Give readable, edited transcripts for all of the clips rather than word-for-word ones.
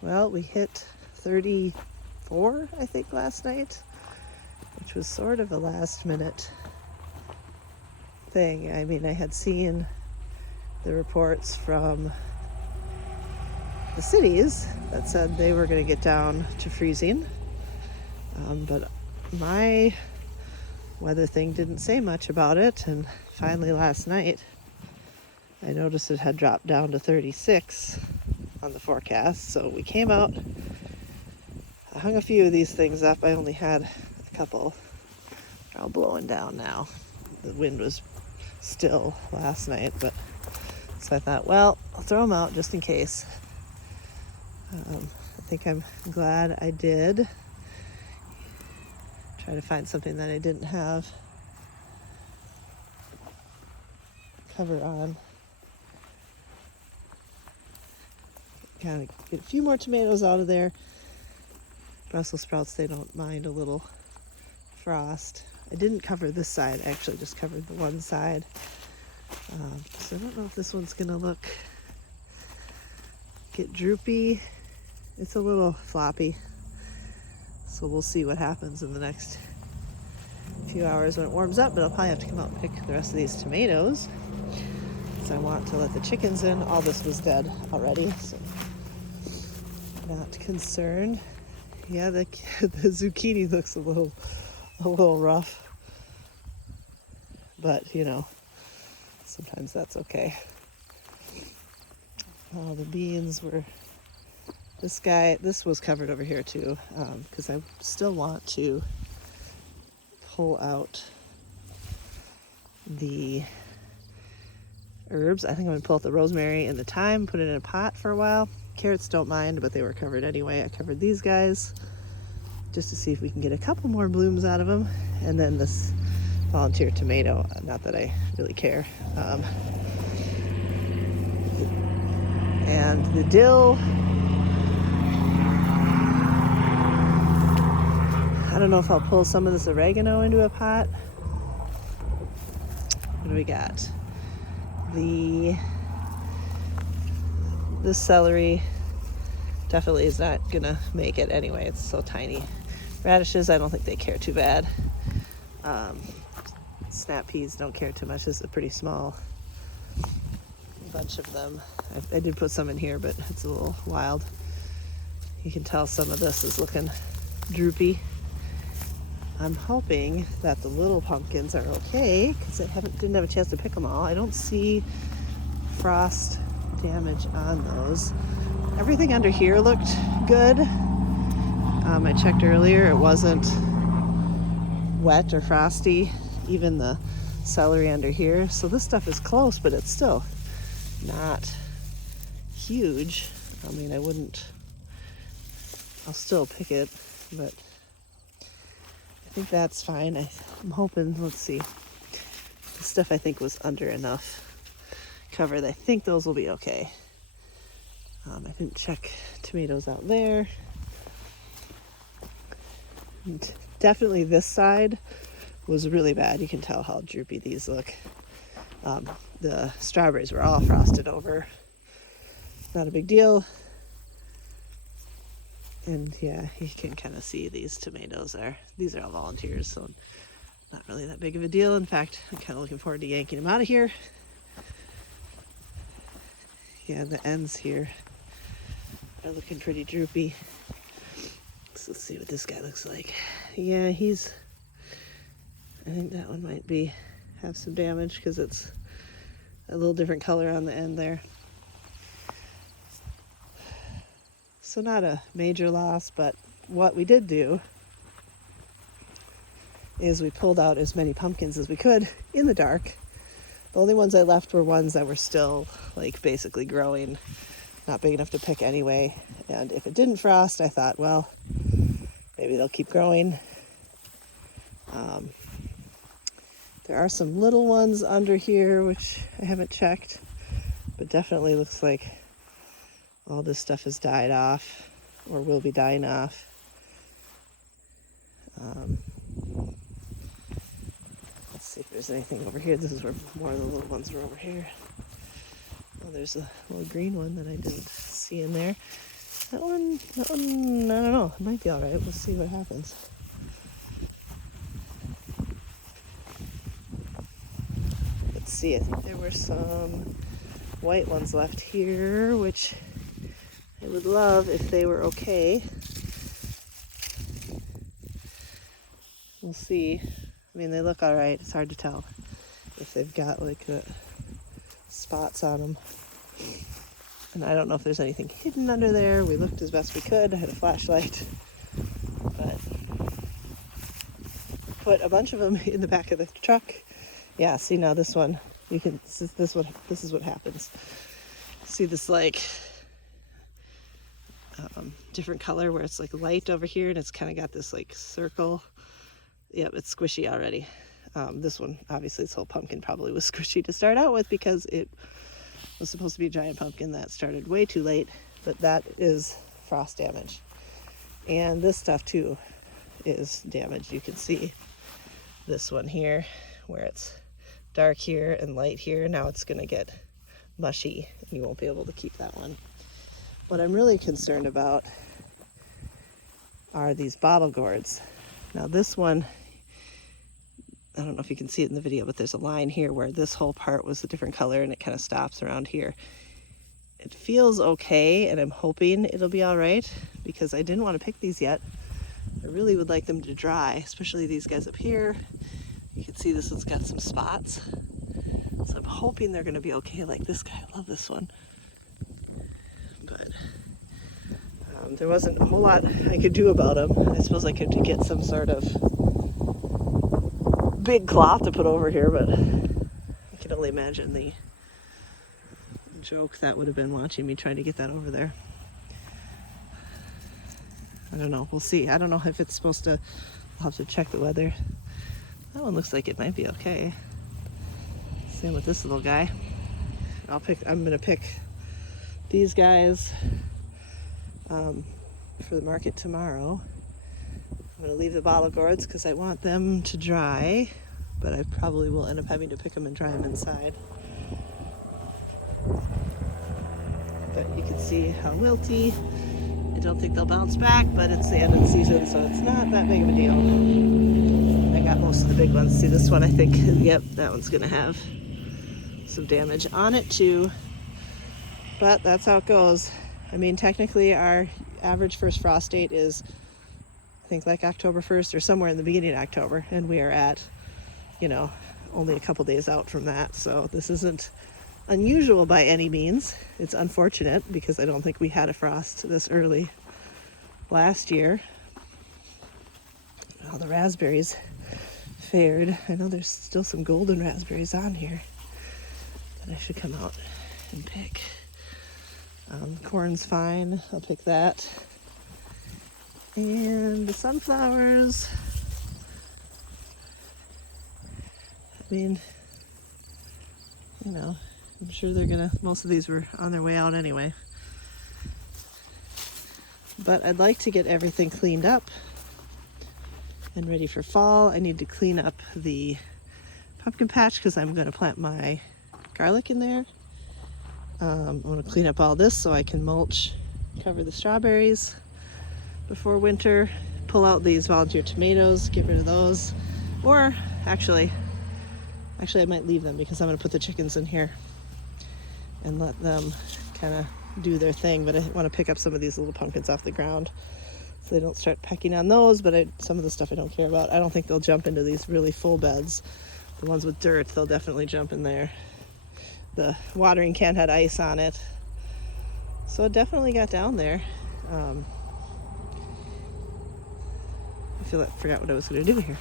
Well, we hit 34, I think, last night, which was sort of a last minute thing. I mean, I had seen the reports from the cities that said they were going to get down to freezing, but my weather thing didn't say much about it, and finally last night I noticed it had dropped down to 36 on the forecast. So we came out, I hung a few of these things up. I only had a couple. They're all blowing down now. The wind was still last night, but so I thought, well, I'll throw them out just in case. I think I'm glad I did. Try to find something that I didn't have cover on. Kind of get a few more tomatoes out of there. Brussels sprouts, they don't mind a little frost. I didn't cover this side, I actually just covered the one side. So I don't know if this one's gonna get droopy. It's a little floppy. So we'll see what happens in the next few hours when it warms up, but I'll probably have to come out and pick the rest of these tomatoes. So I want to let the chickens in. All this was dead already, so not concerned. Yeah, the zucchini looks a little rough, but you know, sometimes that's okay. The beans were, this was covered over here too, because I still want to pull out the herbs. I think I'm gonna pull out the rosemary and the thyme, put it in a pot for a while. Carrots don't mind, but they were covered anyway. I covered these guys just to see if we can get a couple more blooms out of them. And then this volunteer tomato, not that I really care. And the dill, I don't know if I'll pull some of this oregano into a pot. What do we got? This celery definitely is not gonna make it anyway. It's so tiny. Radishes, I don't think they care too bad. Snap peas don't care too much. This is a pretty small bunch of them. I did put some in here, but it's a little wild. You can tell some of this is looking droopy. I'm hoping that the little pumpkins are okay because I didn't have a chance to pick them all. I don't see frost damage on those. Everything under here looked good. I checked earlier, it wasn't wet or frosty, even the celery under here. So this stuff is close, but it's still not huge. I mean, I'll still pick it, but I think that's fine. I'm hoping, let's see. This stuff I think was under enough cover. I think those will be okay. I didn't check tomatoes out there. And definitely this side was really bad. You can tell how droopy these look. The strawberries were all frosted over. Not a big deal. And yeah, you can kind of see these tomatoes there. These are all volunteers, so not really that big of a deal. In fact, I'm kind of looking forward to yanking them out of here. Yeah, the ends here are looking pretty droopy. So let's see what this guy looks like. Yeah, I think that one might have some damage because it's a little different color on the end there. So not a major loss, but what we did do is we pulled out as many pumpkins as we could in the dark. The only ones I left were ones that were still like basically growing, not big enough to pick anyway. And if it didn't frost, I thought, well, maybe they'll keep growing. There are some little ones under here, which I haven't checked, but definitely looks like all this stuff has died off or will be dying off. Let's see if there's anything over here. This is where more of the little ones were over here. Oh, there's a little green one that I didn't see in there. That one, I don't know. It might be all right. We'll see what happens. Let's see. I think there were some white ones left here, which I would love if they were okay. We'll see. I mean, they look all right. It's hard to tell if they've got like the spots on them. And I don't know if there's anything hidden under there. We looked as best we could. I had a flashlight, but put a bunch of them in the back of the truck. Yeah, see now this one, you can, this is what happens. See this like different color where it's like light over here and it's kind of got this like circle. Yep, it's squishy already. This one, obviously this whole pumpkin probably was squishy to start out with because it was supposed to be a giant pumpkin that started way too late, but that is frost damage. And this stuff too is damaged. You can see this one here where it's dark here and light here. Now it's gonna get mushy and you won't be able to keep that one. What I'm really concerned about are these bottle gourds. Now this one, I don't know if you can see it in the video, but there's a line here where this whole part was a different color and it kind of stops around here. It feels okay and I'm hoping it'll be all right because I didn't want to pick these yet. I really would like them to dry, especially these guys up here. You can see this one's got some spots. So I'm hoping they're gonna be okay like this guy. I love this one. But there wasn't a whole lot I could do about them. I suppose I could get some sort of big cloth to put over here, but I can only imagine the joke that would have been watching me trying to get that over there. I don't know, we'll see. I don't know if it's supposed to, I'll have to check the weather. That one looks like it might be okay. Same with this little guy. I'm gonna pick these guys for the market tomorrow. I'm going to leave the bottle gourds because I want them to dry, but I probably will end up having to pick them and dry them inside. But you can see how wilty. I don't think they'll bounce back, but it's the end of the season, so it's not that big of a deal. I got most of the big ones. See this one, I think, yep, that one's going to have some damage on it too. But that's how it goes. I mean, technically our average first frost date is, I think, like October 1st or somewhere in the beginning of October, and we are at, you know, only a couple days out from that. So this isn't unusual by any means. It's unfortunate because I don't think we had a frost this early last year. How the raspberries fared. I know there's still some golden raspberries on here that I should come out and pick. Corn's fine, I'll pick that. And the sunflowers, I mean, you know, I'm sure they're gonna, most of these were on their way out anyway. But I'd like to get everything cleaned up and ready for fall. I need to clean up the pumpkin patch because I'm gonna plant my garlic in there. I want to clean up all this so I can mulch, cover the strawberries before winter, pull out these volunteer tomatoes, get rid of those, or actually I might leave them because I'm going to put the chickens in here and let them kind of do their thing. But I want to pick up some of these little pumpkins off the ground so they don't start pecking on those, but some of the stuff I don't care about. I don't think they'll jump into these really full beds. The ones with dirt, they'll definitely jump in there. The watering can had ice on it, so it definitely got down there. I forgot what I was going to do here.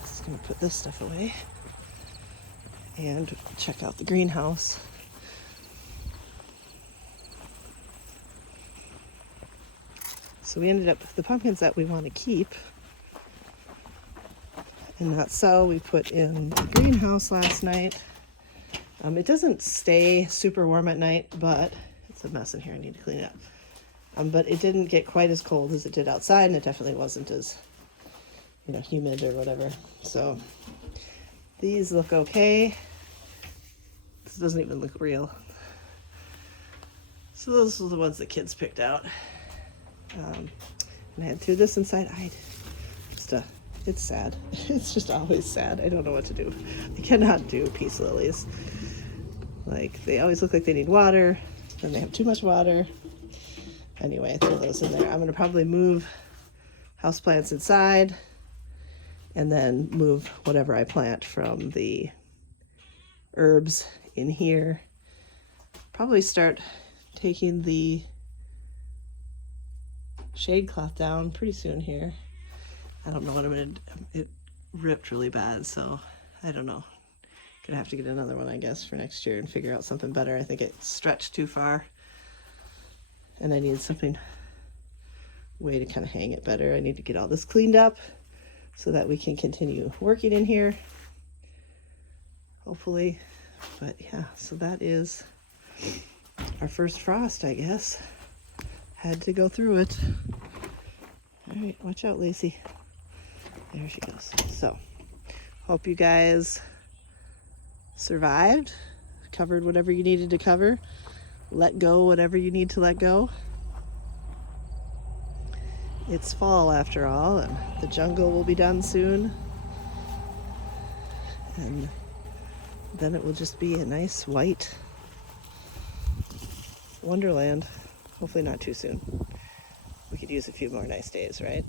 Just going to put this stuff away and check out the greenhouse. So we ended up with the pumpkins that we want to keep and not sell. We put in the greenhouse last night. It doesn't stay super warm at night, but it's a mess in here. I need to clean it up. But it didn't get quite as cold as it did outside, and it definitely wasn't as, you know, humid or whatever. So these look okay. This doesn't even look real. So those were the ones the kids picked out. And I threw this inside. It's sad. It's just always sad. I don't know what to do. I cannot do peace lilies. Like, they always look like they need water, then they have too much water. Anyway, I threw those in there. I'm going to probably move houseplants inside and then move whatever I plant from the herbs in here. Probably start taking the shade cloth down pretty soon here. I don't know what I'm going to do. It ripped really bad, so I don't know. Gonna have to get another one, I guess, for next year and figure out something better. I think it stretched too far and I need something way to kind of hang it better. I need to get all this cleaned up so that we can continue working in here, hopefully. But yeah, so that is our first frost, I guess. Had to go through it. All right, watch out, Lacey. There she goes. So, hope you guys survived, covered whatever you needed to cover, let go whatever you need to let go. It's fall after all, and the jungle will be done soon. And then it will just be a nice white wonderland. Hopefully not too soon. We could use a few more nice days, right?